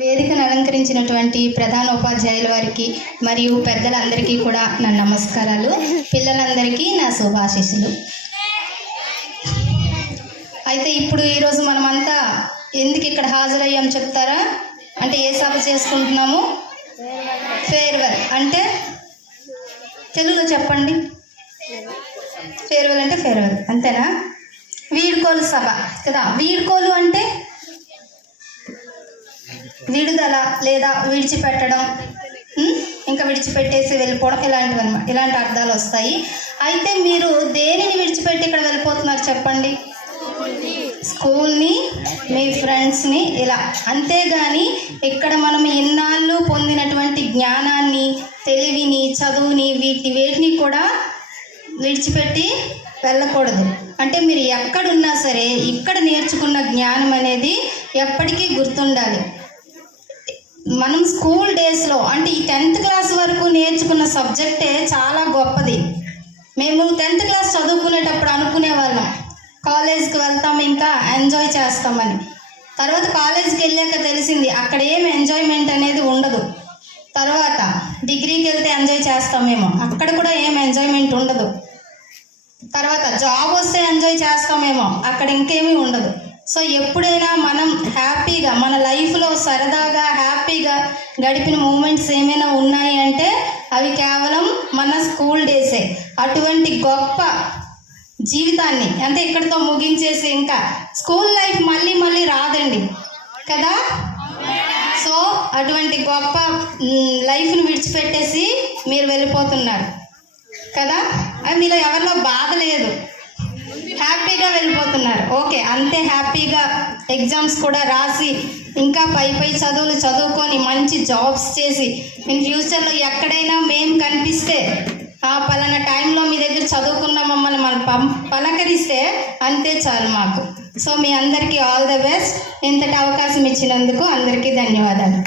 వేదికను అలంకరించినటువంటి ప్రధాన ఉపాధ్యాయుల వారికి మరియు పెద్దలందరికీ కూడా నా నమస్కారాలు. పిల్లలందరికీ నా శుభాశీస్సులు. అయితే ఇప్పుడు ఈరోజు మనమంతా ఎందుకు ఇక్కడ హాజరయ్యాం చెప్తారా? అంటే ఏ సభ చేసుకుంటున్నాము? ఫేర్వెల్. అంటే తెలుగులో చెప్పండి. ఫేర్వెల్ అంటే ఫేర్వెల్. అంతేనా? వీడ్కోలు సభ కదా. వీడ్కోలు అంటే విడుదల లేదా విడిచిపెట్టడం ఇంకా విడిచిపెట్టేసి వెళ్ళిపోవడం ఇలాంటివి అనమాట ఇలాంటి అర్థాలు వస్తాయి. అయితే మీరు దేనిని విడిచిపెట్టి ఇక్కడ వెళ్ళిపోతున్నారు చెప్పండి? స్కూల్ని మీ ఫ్రెండ్స్ని ఇలా. అంతేగాని ఇక్కడ మనం ఇన్నాళ్ళు పొందినటువంటి జ్ఞానాన్ని తెలివిని చదువుని వీటి వేటిని కూడా విడిచిపెట్టి వెళ్ళకూడదు. అంటే మీరు ఎక్కడున్నా సరే ఇక్కడ నేర్చుకున్న జ్ఞానం అనేది ఎప్పటికీ గుర్తుండాలి. మనం స్కూల్ డేస్లో అంటే ఈ టెన్త్ క్లాస్ వరకు నేర్చుకున్న సబ్జెక్టే చాలా గొప్పది. మేము టెన్త్ క్లాస్ చదువుకునేటప్పుడు అనుకునే వాళ్ళం కాలేజ్కి వెళ్తాం ఇంకా ఎంజాయ్ చేస్తామని. తర్వాత కాలేజ్కి వెళ్ళాక తెలిసింది అక్కడ ఏం ఎంజాయ్మెంట్ అనేది ఉండదు. తర్వాత డిగ్రీకి వెళ్తే ఎంజాయ్ చేస్తామేమో అక్కడ కూడా ఏం ఎంజాయ్మెంట్ ఉండదు. తర్వాత జాబ్ వస్తే ఎంజాయ్ చేస్తామేమో అక్కడ ఇంకేమీ ఉండదు. సో ఎప్పుడైనా మనం హ్యాపీగా మన లైఫ్లో సరదాగా హ్యాపీగా గడిపిన మూమెంట్స్ ఏమైనా ఉన్నాయి అంటే అవి కేవలం మన స్కూల్ డేసే. అటువంటి గొప్ప జీవితాన్ని అంటే ఇక్కడితో ముగించేసి ఇంకా స్కూల్ లైఫ్ మళ్ళీ మళ్ళీ రాదండి. కదా? సో అటువంటి గొప్ప లైఫ్ని విడిచిపెట్టేసి మీరు వెళ్ళిపోతున్నారు. కదా? అది మీలో ఎవరిలో బాధ లేదు. హ్యాపీగా వెళ్ళిపోతున్నారు. ఓకే అంతే హ్యాపీగా ఎగ్జామ్స్ కూడా రాసి ఇంకా పై పై చదువులు చదువుకొని మంచి జాబ్స్ చేసి ఇన్ ఫ్యూచర్లో ఎక్కడైనా మేము కనిపిస్తే ఆ పలానా టైంలో మీ దగ్గర చదువుకున్న మమ్మల్ని మనం పం పలకరిస్తే అంతే చాలు మాకు. సో మీ అందరికీ ఆల్ ద బెస్ట్. ఇంతటి అవకాశం ఇచ్చినందుకు అందరికీ ధన్యవాదాలు.